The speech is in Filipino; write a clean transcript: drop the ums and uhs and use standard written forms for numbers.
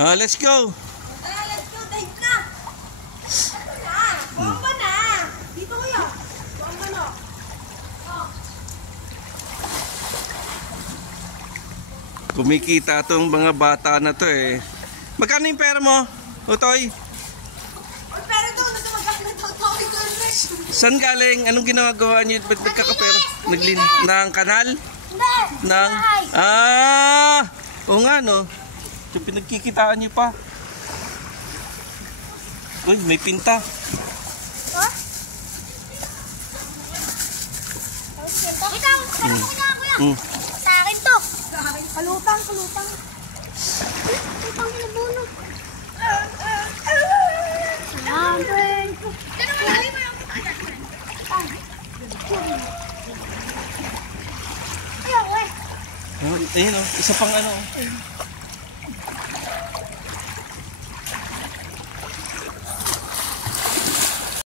Let's go. Tara, let's go. Dive na. Ano na? Bomba na. Dito kuya. Bomba na. Oh. Kumikita tong mga bata na to eh. Magkano yung pera mo, Utoy? Oy, pero ito, magkano ito? Saan galing? Anong ginagawa niyo? Ba't nagkakapera? Ng kanal? Hindi. Ng... Oo nga no. Yung pinagkikitaan niyo pa. Uy, may pinta. Huh? Ikaw, sarap ko na kuya. Sa akin to. Kalutang. Kalutang inabuno. Salamat. Ayun o, isa pang ano.